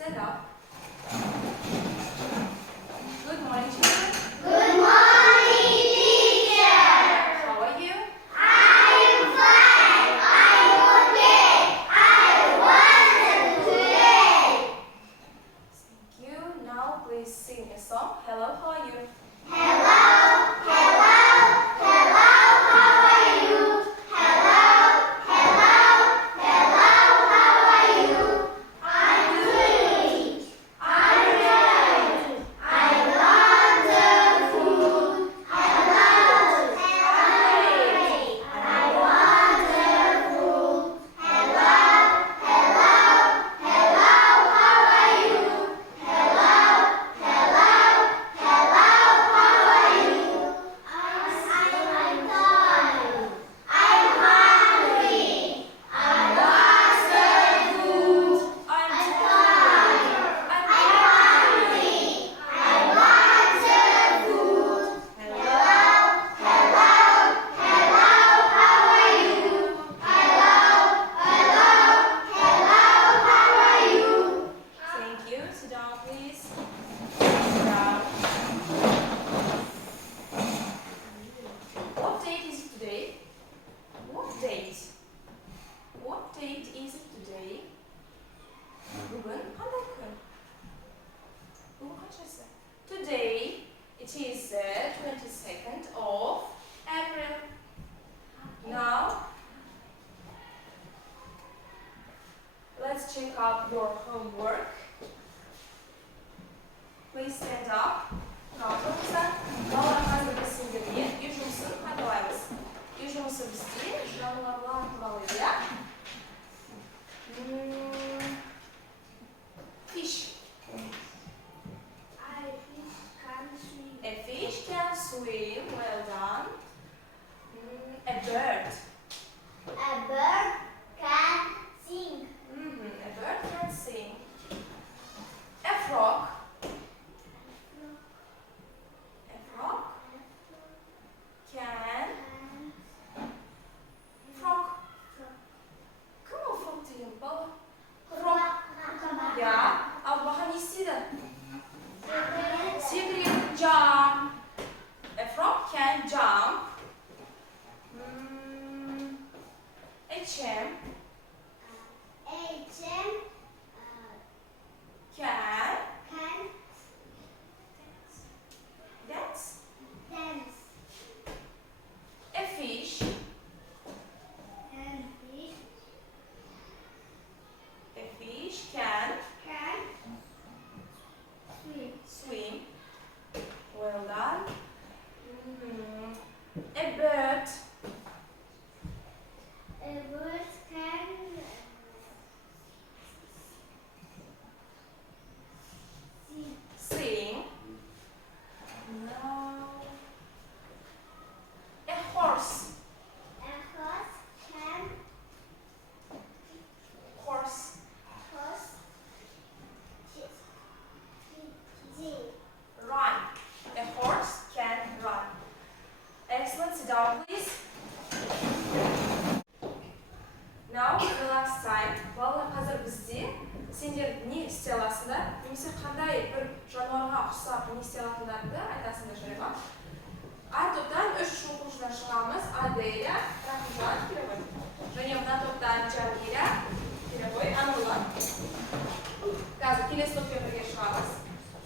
Stand up. Good morning, children. Good morning, teacher. How are you? I'm fine. I'm okay. I won today. Thank you. Now please sing a song. Hello, how are you? Hello, hello, hello, how are you? Hello, hello, hello, how are you? I'm good. I'm good. I love the food. Hello, hey. I want the food. Hello, hello, hello, how are you? Hello, hello, hello, how are you? I'm tired. I'm hungry. I want the food. I'm I'm tired. tired. I'm hungry. I want the food. Hello, hello, hello, how are you? Hello, hello, hello, how are you? Thank you. Sit down, please. Sit down. What date is it today? What date? What date is it today? Bugün hangi gün? Bugün kaçıncısı? Today it is the 22nd of April. Now let's check out your homework. Please stand up. Kalkınızda. Балалар қазір біз сендерге үй жұмысын қайталаймыз. Үй жұмысы бізде жануарлар туралы, иә? Fish. A fish can swim. Well done. A bird. A bird can sing. A bird can sing. A frog. A frog can. Frog. Come on, frog diyeyim baba. Frog. Ya. Allah ne istedi? Secret jump. A frog can jump. A champ can dance. A fish. A fish can swim. Well done. A bird. Sing. Now. A horse. Horse. Run. A horse can run. Excellent. Sit down, please. Now, the last time. Балалар қазір бізде сендер не істей аласыңдар? Немесе қандай бір жануарға ұқсап не істей алатындарыңды айтасыңдар жарайма. А топтан 3 оқушыдан шығамыз. Аделя, Рахимжан, Перевой. Және мына топтан Джамиля, Перевой, Анурлан. Қазір келесі топпен бірге шығамыз.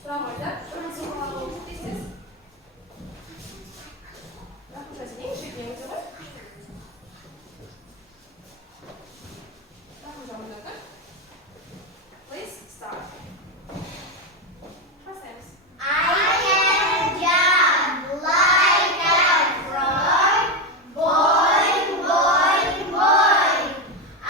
Сұрамайды. Бірінші қалады ол істейсіз. Рахимжан, сен ең жекеміз ғой? Please start. First names. I can jump like a frog, boing, boing, boing. I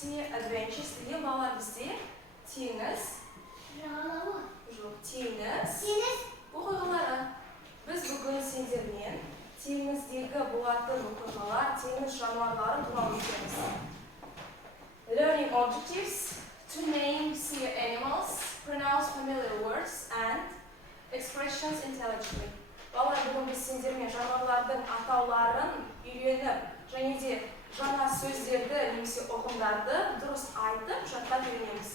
Sea adventures деген балалар бізде теңіз жоқ теңіз оқиғалары. Біз бүгін сендермен теңіздегі болатын оқиғалар, теңіз жануарлары туралы өтеміз. Learning objectives: to name sea animals, pronounce familiar words and expressions intelligently. Балалар, бүгін біз сендермен жануарлардың атауларын үйреніп, және де жаңа сөздерді немесе ұғымдарды дұрыс айтып жаттап үйренеміз.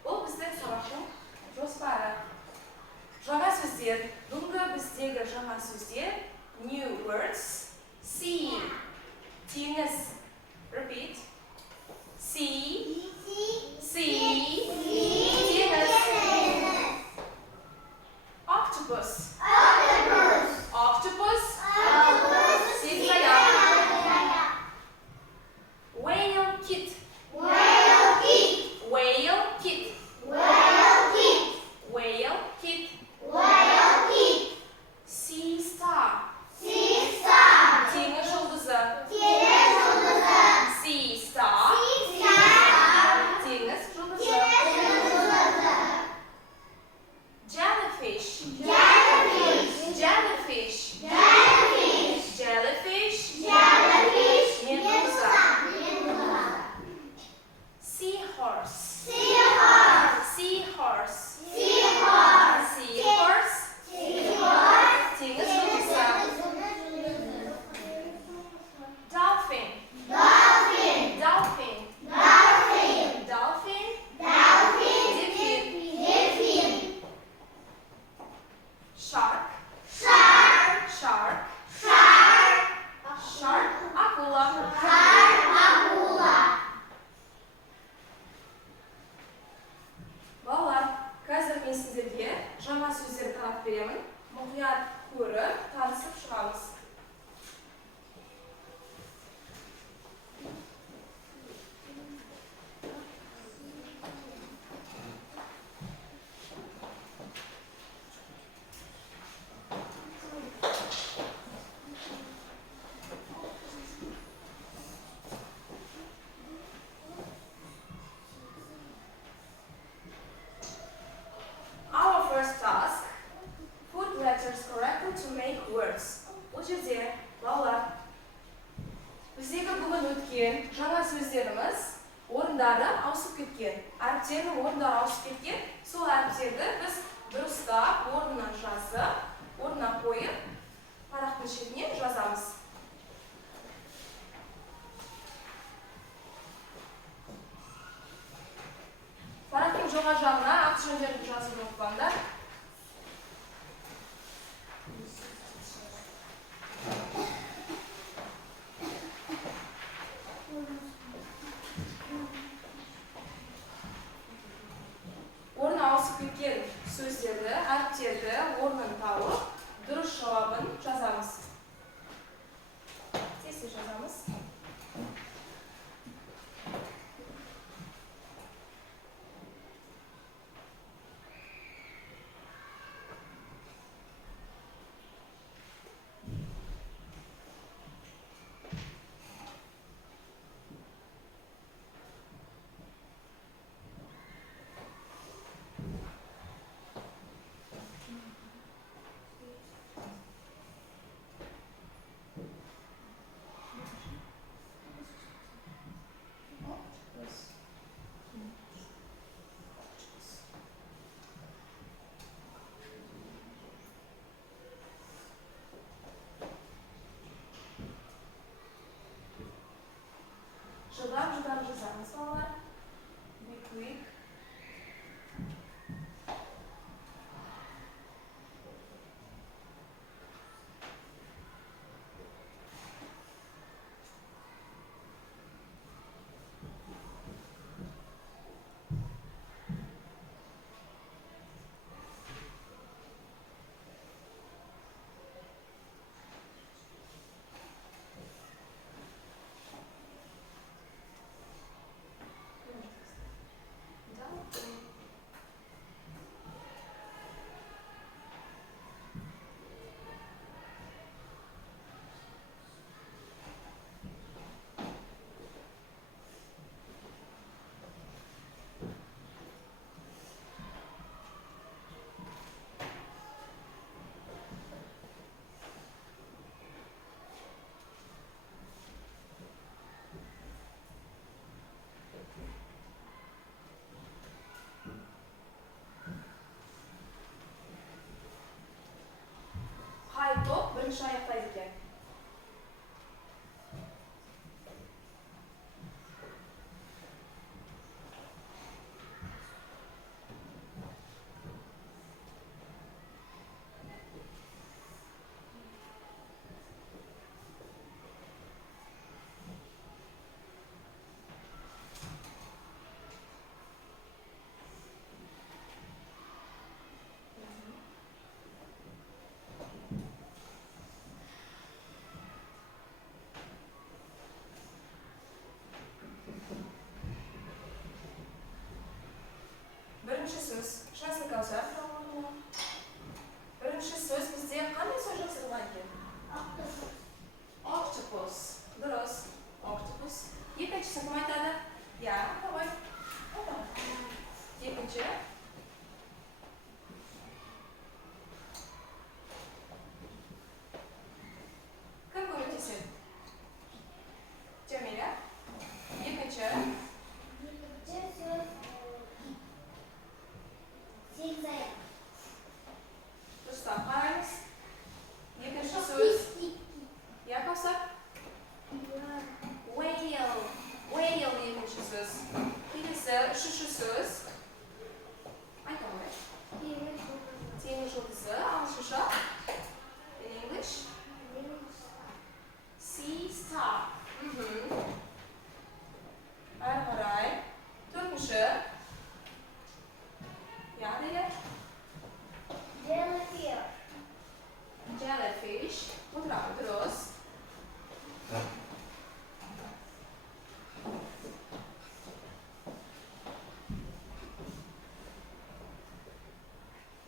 Бұл біздің сабақтың жоспары. Жаңа сөздер. Бүгінгі біздегі жаңа сөздер new words. Sea, теңіз. Repeat. Sea, теңіз. Octopus. Сегіз аяқ. Whale kit. Sea star. Теңіз жұлдызы. Sea star. Теңіз жұлдызы. Jellyfish. Медуза. Seahorse. Теңіз жұлдызы. Dolphin. Delfin. Shark. Акула. Балалар, қазір мен сіздерге жаңа сөздер таратып беремін. Мұқият көріп, танысып шығамыз. Our first task: put letters correctly to make words. Бұл жерде, балалар, біздегі бүгін өткен жаңа сөздеріміз орындары ауысып кеткен. Әріптердің орындары ауысып кеткен. Сол әріптерді біз дұрыстап, орнына жазып, орнына қойып, парақтың шетіне жазамыз. Парақтың жоғары жағына аты жөндерді жазып ұмытпаңдар. Орны ауысып кеткен сөздерді, әріптерді орнын тауып, дұрыс жауабын жазамыз. Тез жазамыз. Жылдам жазамыз, балалар. Be quick. Келесі үшінші сөз. Айта ғой. Теңіз жұлдызы. Ағылшынша. In English. Sea star. Әрі қарай. Төртінші. Яғни jellyfish. Отырамын, дұрыс.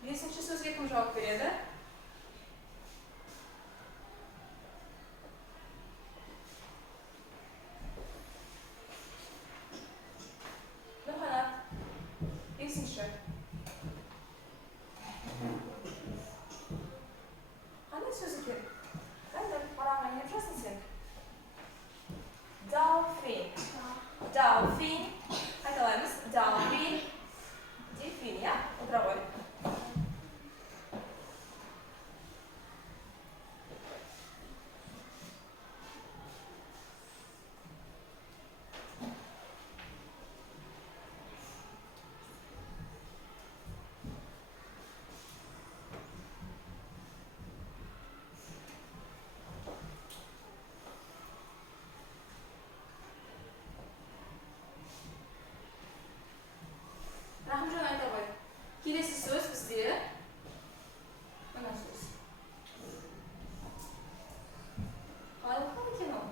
Бесінші сөзге кім жауап береді? Нұрханат. Бесінші. Қандай сөз екен? Қандай парағына не жасың сен? Dolphin. Dolphin. Қайталаймыз. Dolphin. Дельфин, я? Отыра ғой. Рахымжан айта ғой. Келесі сөз бізде. Мына сөз. Қалай оқыған екен ол?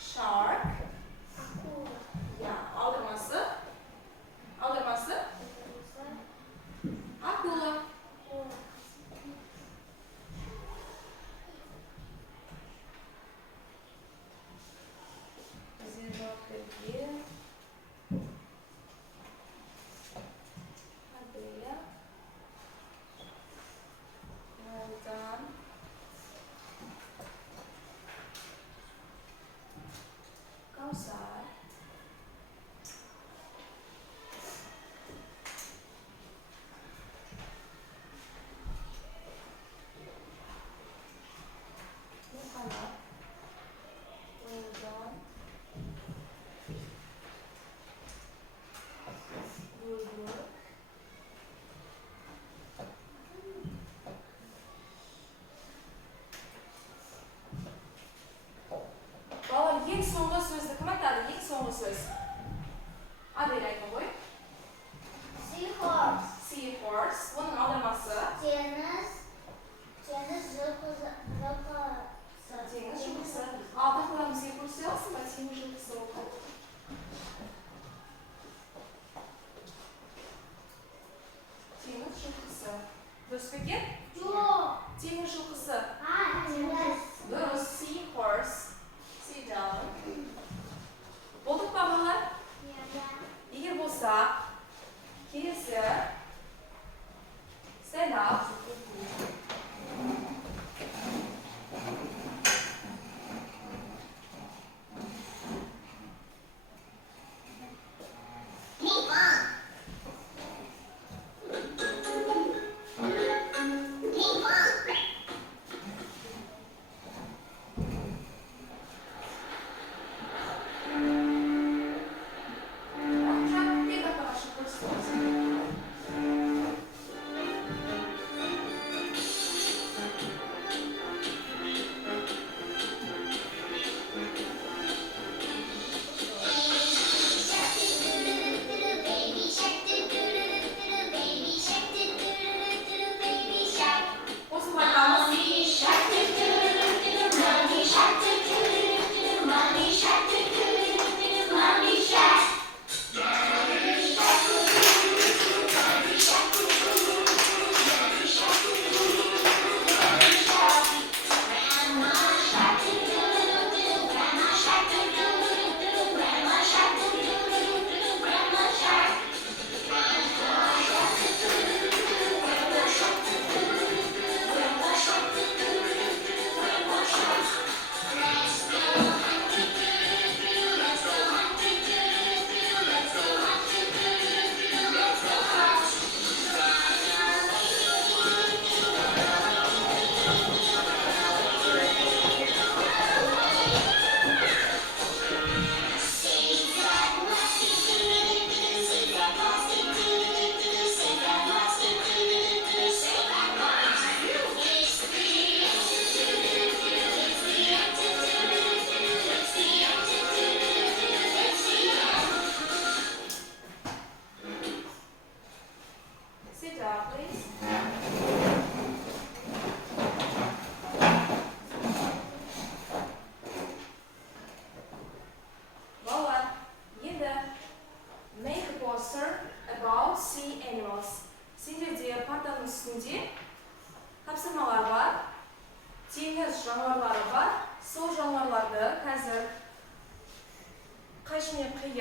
Shark. Я, аудармасы. Аудармасы. Акула. Бізде жауап берген. Well done. Kausar. Nurhana. Well done. Good work. Балалар, ең соңғы сөзді кім айтады? Ең соңғы сөз. Адель айтты ғой. Seahorse. Оның аудармасы. Теңіз жылқысы. Ал тақырыбын бізге көрсете аласың ба? Теңіз жылқысы оқы. Теңіз жылқысы. Дұрыс па екен? Жоқ. Теңіз жылқысы. Теңіз. Дұрыс. Seahorse. Sit down. Болдық па балалар? Егер болса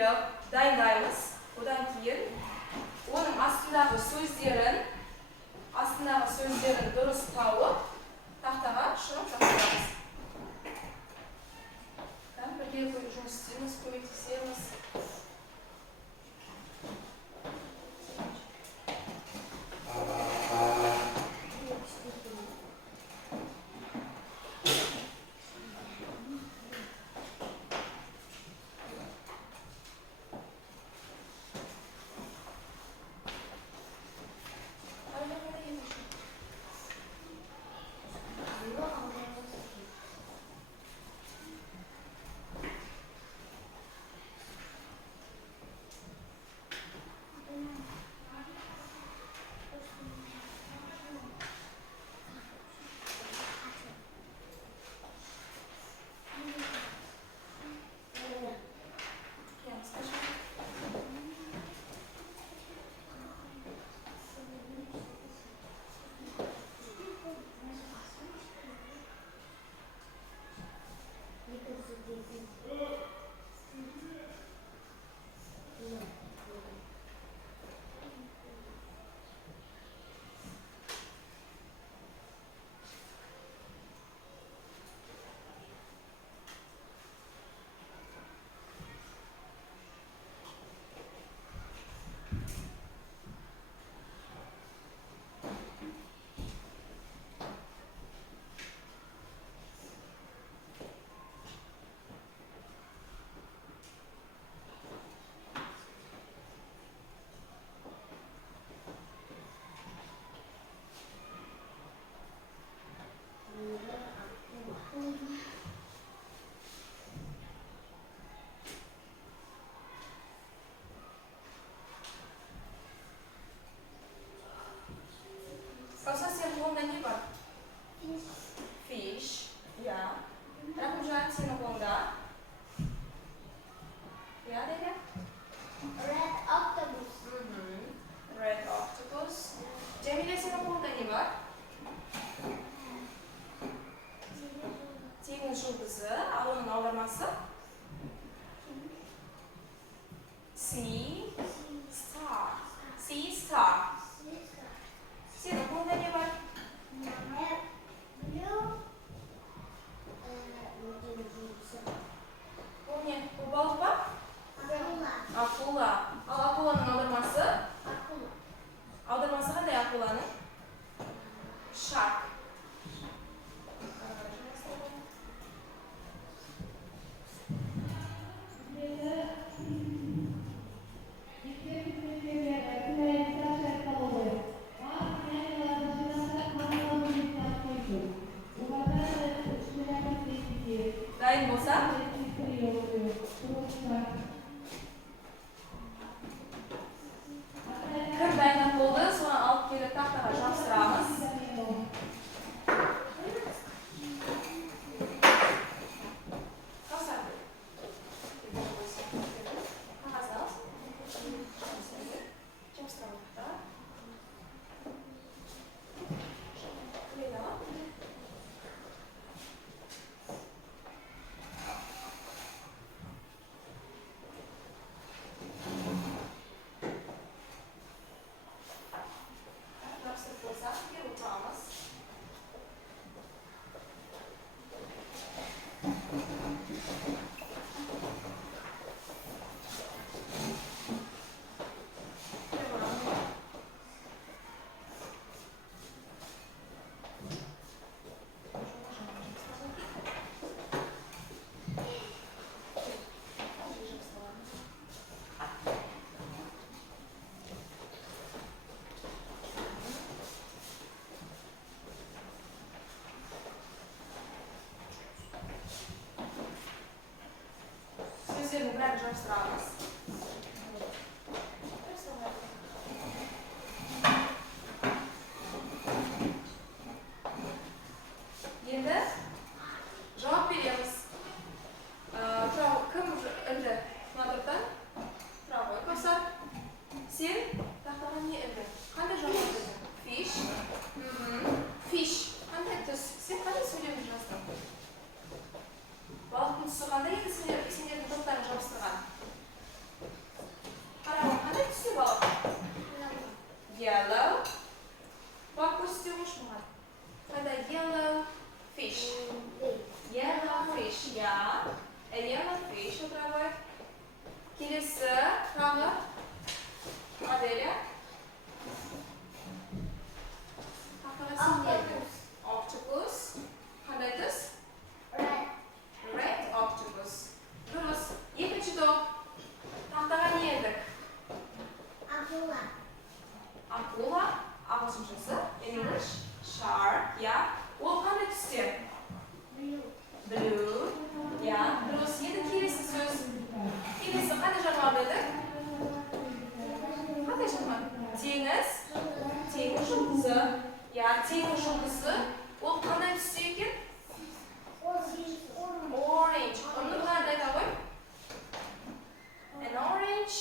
қойып дайындаймыз. Одан кейін оның астындағы сөздерін дұрыс тауып тақтаға шығып жазамыз. Бірге жұмыс істейміз, көмектесеміз. Каусар, сенің қолыңда не бар? Fish. Ja. Рахымжан, сенің қолыңда? Ja, Деля? Red octopus. Red octopus. Жәмиле, сенің қолыңда не бар? Теңіз жұлдызы, ал оның аудармасы? Sea star. Sea star. Сенің қолыңда не бар? Бұл не? Бұл балық па? Акула. Ал акуланың аудармасы? Аудармасы қандай акуланың? Shark. Дайын болса? Кім дайындап болды, соны алып келіп тақтаға жабыстырамыз. Каусар. Қағазды алсын. Жабыстырамыз тақтаға. Клейін алып. Сөздердің бәрін жабыстырамыз. Енді жауап береміз. Кім ілді? Мадырдан? Тұра ғой, Каусар. Сен тақтаға не ілді? Қандай жауап бердің? Fish. Fish. Қандай түс? Сен қандай сөйлемді жаздың? Балықтың түсі қандай еді сендердің топтарын жабыстырған? Tағы. Аделия. Тақтаға сен не едің? Octopus. Қандай түс? Red. Red octopus. Дұрыс. Екінші топ. Тақтаға не едік? Акула. Акула. Ағылшыншасы. English. Shark. Я. Ол қандай түсте? Blue. Blue. Я. Дұрыс. Енді келесі сөз. Келесі қандай жануар дедік? Қандай жануар? Теңіз. Теңіз жұлдызы. Я. Теңіз жұлдызы. Ол қандай түсте екен? Orange. Оны қандай да ғой? An orange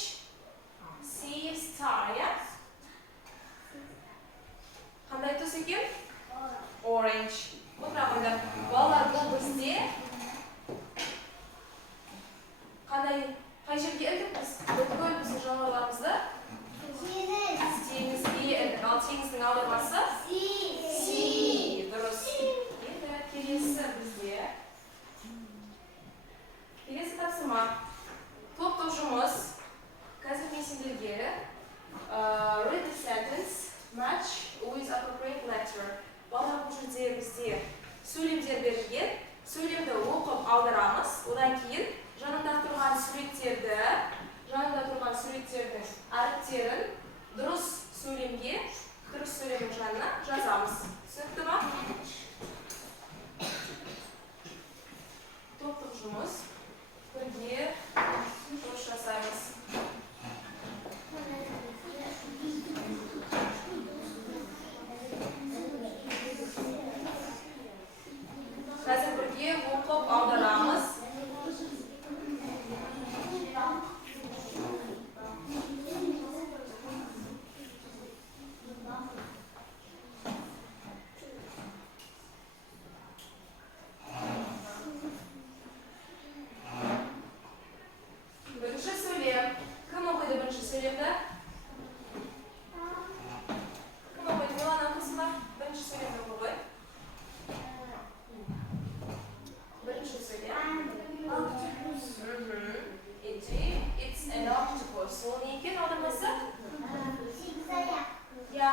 sea star. Я. Қандай түс екен? Orange. Отырғанда балалар бұл бізде қай жерге ілдік біз? Бүткіл біздің жануарларымызды теңізге ілдік. Ал теңіздің аудармасы? Sea. Дұрыс. Енді келесі бізде. Келесі тапсырма. Топтық жұмыс. Қазір мен сендерге read the sentence match with appropriate letter. Балалар бұл жерде бізде сөйлемдер берілген. Сөйлемді оқып аударамыз. Одан кейін жанында тұрған суреттердің әріптерін дұрыс сөйлемге, дұрыс сөйлемнің жанына жазамыз. Түсінікті ма? Топтық жұмыс. Бірге жұмыс жасаймыз. Қазір бірге оқып аударамыз. Бірінші сөйлем. Кім оқиды бірінші сөйлемді? Кім оқиды? Милана қысқа бірінші сөйлемді оқы. Бірінші сөйлем. It's an octopus. Ол не екен аудармасы? Я.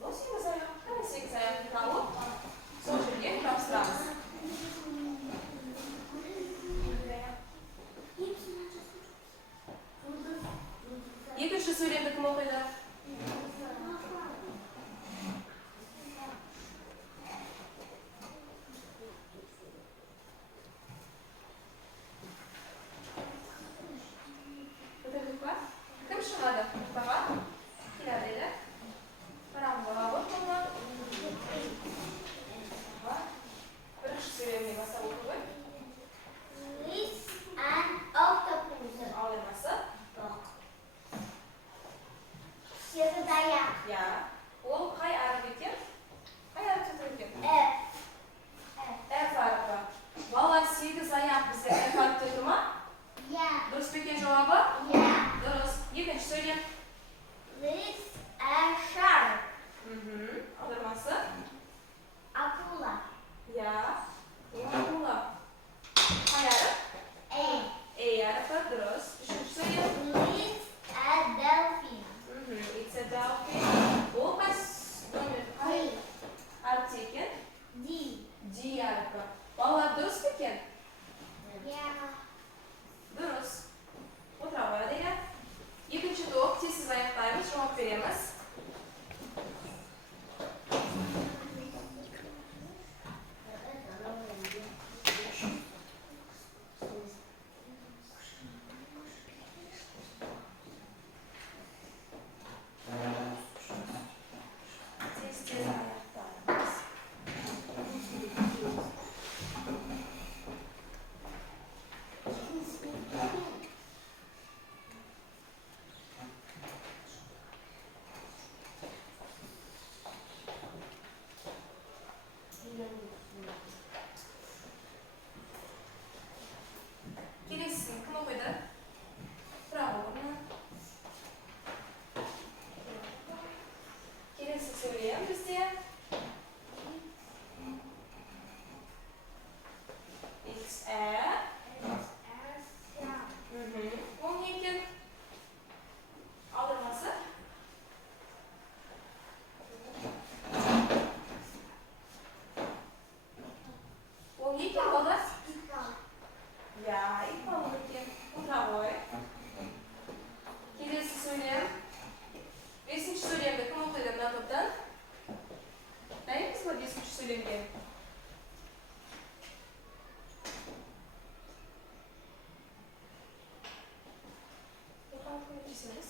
Бұл сегіз аяқ. Қандай сегіз аяқ тауып? Сол жерге тапсырамыз. Екінші сөйлемді кім оқиды? Кім шығады? Баға? Келеді еді? Қараңғыға оқылма. Бірінші сөйлеміне бастап оқы ғой. Аудармасы? Я. Ол қай әріп екен? Қай әріп сөйтіп екен? F әріпі. Балалар сегіз аяқ бізде F әріпті тұр ма? Дұрыс па екен жауабы? Дұрыс. Екінші сөйлем. Аудармасы? Акула. Я. Акула. Қай әріп? Әріпі. Дұрыс. Үшінші сөйлем. It's a dolphin. Ол қай әріпте екен? D әріпі. Балалар дұрыс па екен? Дұрыс. Отыра қояды иә. Екінші топ. Тез Көмектесеміз.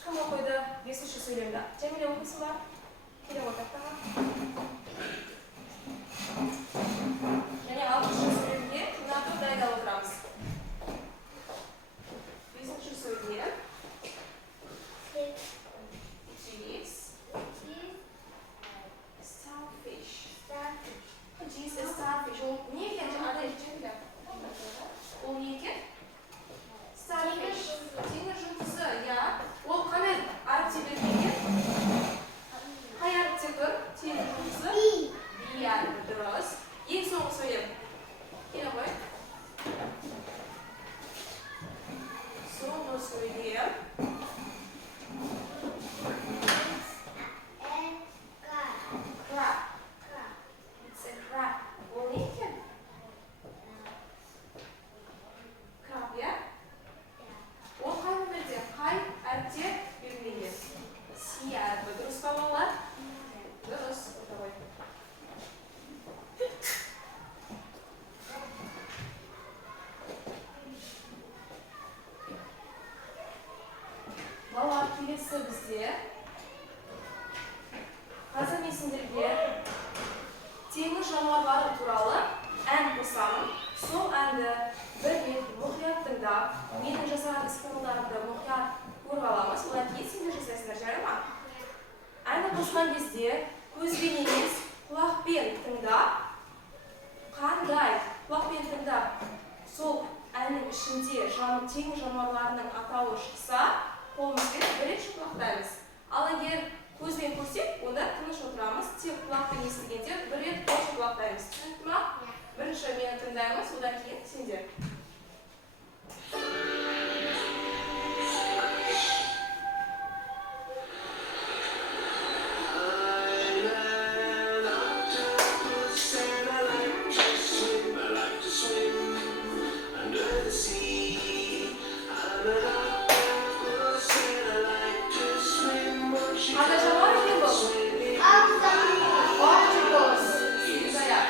Кім оқиды 5-ші сөйлемді? Жәмиле оқисың ба? Келе отыр тағы. Және 6-ші сөйлемге мынаны дайындап отырамыз. 5-ші сөйлем. It is starfish. It is a starfish. Ол не екен? Ада Жәмиле. Ол не екен? Starfish. Теңіз жұлдызы, иә. Ол қандай әріпте берілген? Қай әріпте тұр? Теңіз жұлдызы? Би әріпі, дұрыс. Ең соңғы сөйлем. Келе ғой. Соңғы сөйлем. Crab. It's a crab. Ол не екен? Crab, иә? Ол қай нөмірде, қай әріпте берілген? Си әріпі. Дұрыс па балалар? Дұрыс. Орта қой. Балалар, келесі бізде қазір мен сендерге теңіз жануарлары туралы ән қосамын. Сол әнді бір рет мұқият тыңдап, менің жасаған іс-қимылдарымды мұқият көріп аламыз. Одан кейін сендер жасайсыңдар, жарай ма? Әнді қосқан кезде көзбен емес, құлақпен тыңдап, қандай құлақпен тыңдап, сол әннің ішінде теңіз жануарларының атауы шықса, қолымызбен бір рет шұқылақтаймыз. Ал егер көзбен көрсек, онда тыныш отырамыз, тек құлақпен естігенде бір рет қол шұқылақтаймыз. Түсінікті ма? Бірінші мені тыңдаймыз, одан кейін сендер. Қандай жануар екен бұл? Octopus. Сегіз аяқ.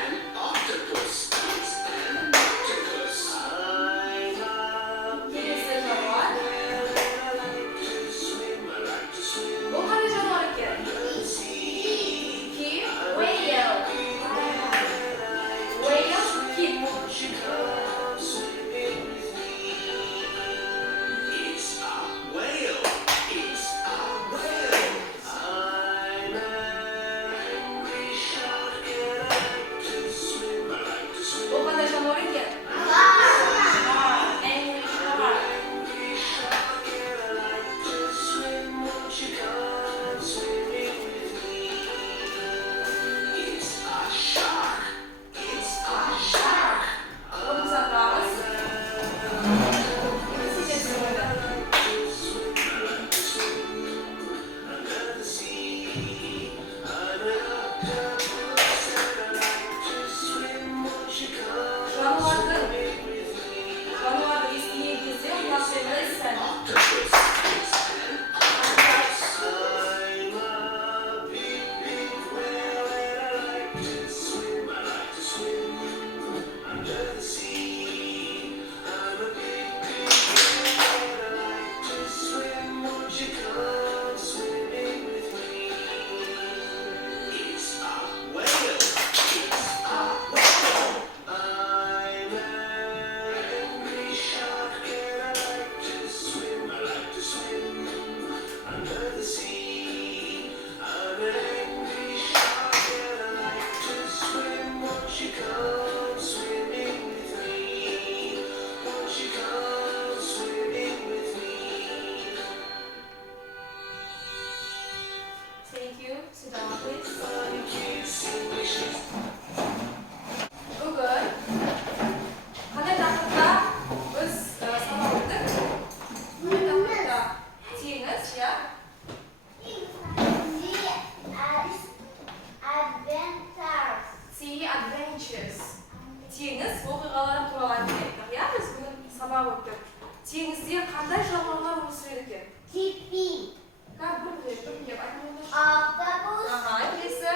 Қандай жануарлар өмір сүреді екен? Tipping. Как біртіндеп айтып өтіңіз. Octopus. Аха, келесі.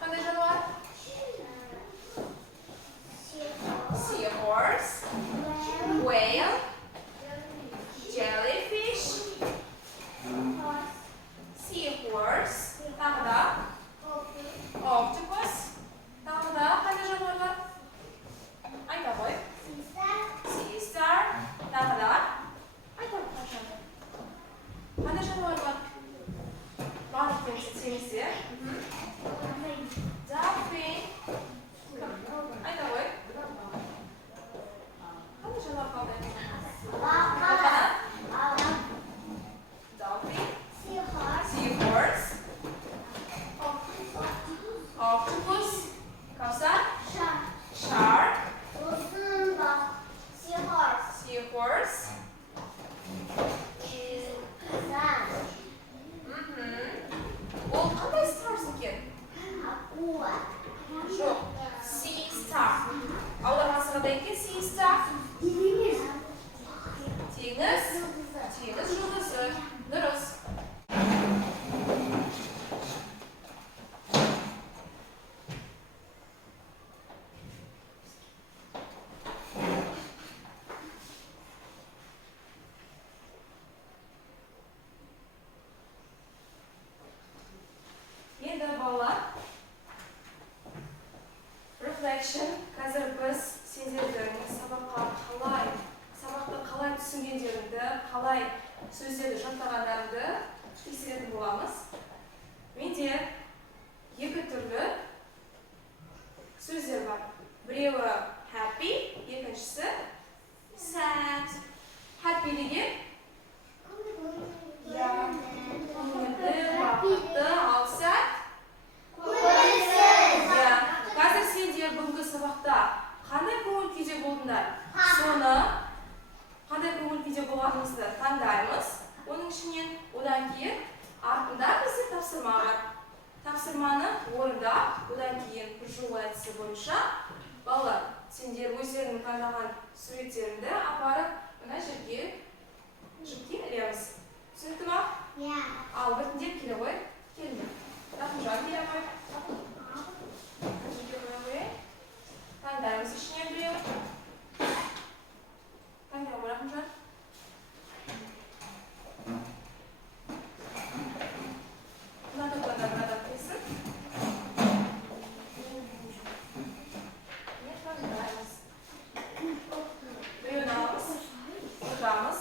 Қандай жануар? Seahorse, whale, jellyfish, seahorse, тағы да octopus, тағы да қандай жануар бар? Айта ғой. Sea star, тағы да айта ғой. Қандай жануар бар? Барлық теңізде. Dolphin, айта ғой. Қандай жануар қалды? Dolphin, seahorse, octopus, Каусар, shark, seahorse, ол қандай stars екен? Жоқ, sea star. Аудармасы қандай екен? Sea star. Теңіз жұлдызы. Дұрыс. Енді балалар, reflection. Қазір біз сендердің сабақта қалай түсінгендеріңді, қалай сөздерді жаттағандарыңды тексеретін боламыз. Менде екі түрлі сөздер бар. Біреуі happy, екіншісі sad. Happy деген көңілді, бақытты, ал sad қазір сендер бүгінгі сабақта қандай көңіл күйде болдыңдар? Соны қандай көңіл күйде болғаныңызды таңдаймыз. Оның ішінен одан кейін артында бізде тапсырма бар. Тапсырманы орындап, одан кейін біржол әдісі бойынша балалар, сендер өздерінің таңдаған суреттеріңді апарып мына жерге жүкке ілеміз. Түсінікті ма? Ал біртіндеп келе ғой. Келіңдер. Рахымжан келе ғой. Таңдаймыз ішінен біреу. Таңдай ғой, Рахымжан. Мына топтарда бір адам келсін. Таңдаймыз. Біреуін аламыз. Отырамыз.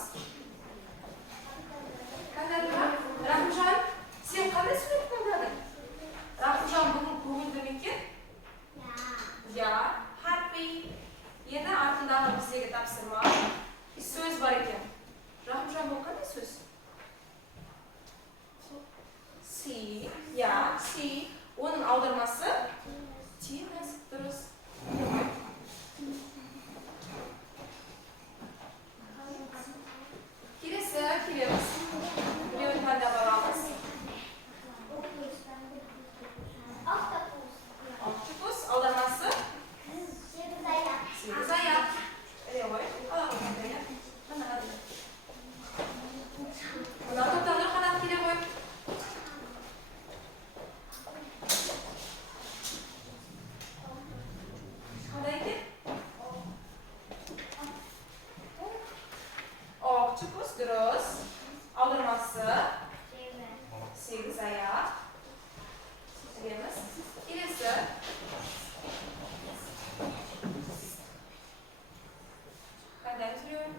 Таңдадың ба? Рахымжан, сен қандай сурет таңдадың? Рахымжан бүгін көңілді ме екен? Happy. Енді артындағы біздегі тапсырма сөз бар екен. Рахымжан, бұл қандай сөз? See. See. Оның аудармасы теңіз. Дұрыс. Келесі келеміз. Біреуін таңдап аламыз. Octopus. Аудармасы сегіз аяқ. Іле ғой. Аламыз қандай. Мына топтарды қанат келе ғой. Қандай екен? Octopus. Дұрыс. Аудармасы сегіз аяқ. Білеміз. Келесі. Қандаймыз біреуін?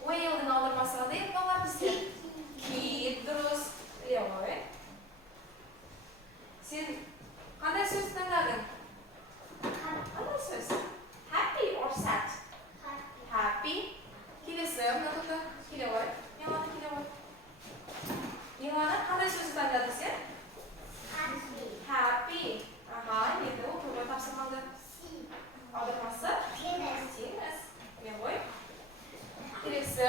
Whale'дің аудармасы қандай еді балалар бізде? Кит. Дұрыс. Іле ғой. Сен қандай сөз таңдадың? Қандай сөз? Happy or sad? Happy. Келесі, мына тоқта келе ғой. Милана келе ғой. Милана, қандай сөзді таңдады сен? Happy. Аха, енді ол тұрғай тапсырмалды. Аудармасы? Теңіз. Келе ғой. Келесі.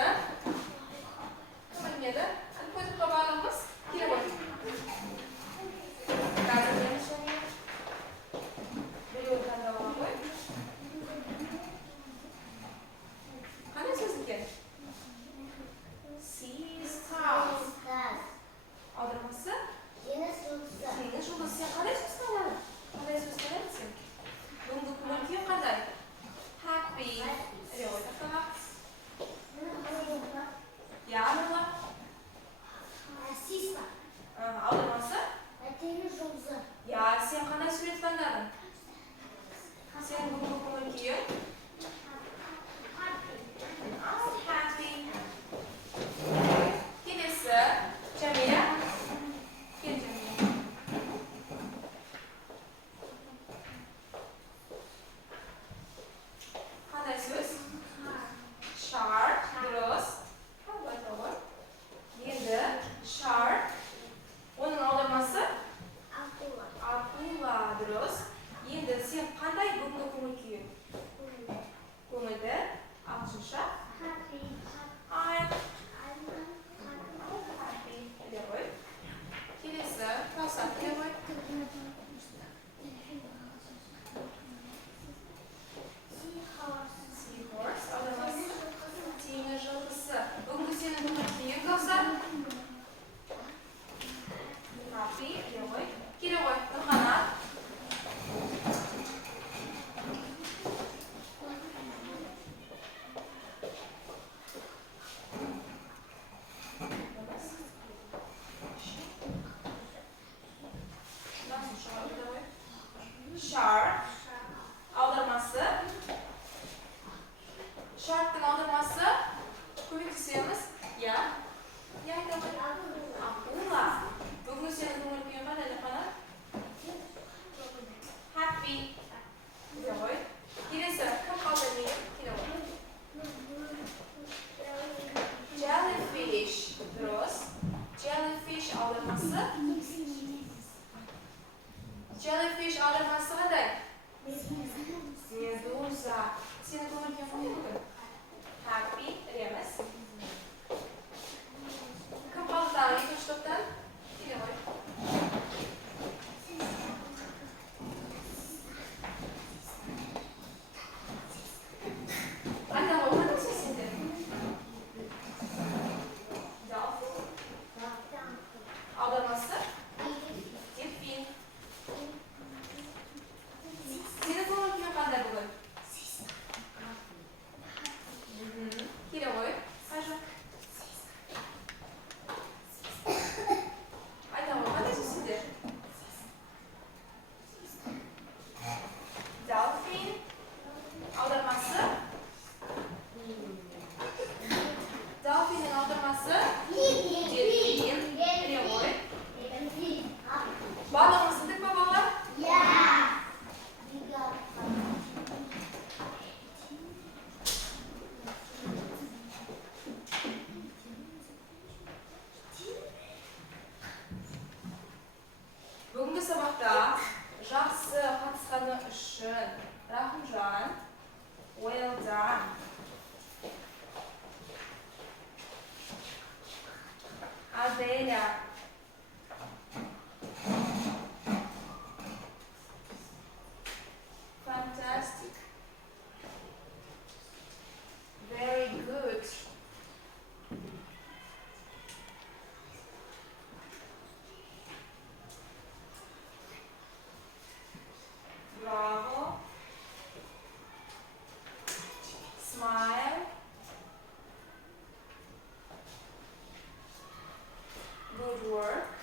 аудармасы көмектесеміз. Я айтамын. Акула. Бүгін сенің көңіл күйің қандай, Әлиқана? Happy. Келе ғой. Келесі кім қалды менің? Келе ғой. Jellyfish. Дұрыс. Jellyfish аудармасы. Jellyfish аудармасы қандай? Медуза. Сенің көңіл күйің қандай бүгін? Happy. Реміз. Кім қалды тағы екінші топтан? Келе ғой. Айтам ғой, қандай сөз сендер? Dolphin. Аудармасы? Дельфин. Сенің көңіл күйің қандай бүгін? Келе ғой. Қажы. Айтам ғой, қандай сөз сендер? Dolphin. Аудармасы? Dolphin'in аудармасы? Дельфин. Келе ғой. Барлығымыз білдік ме, балалар? Бүгінгі сабақта жақсы қатысқаны үшін Рахымжан, well done. Аделя, fantastic. Very good. Bravo. Smile. Good work.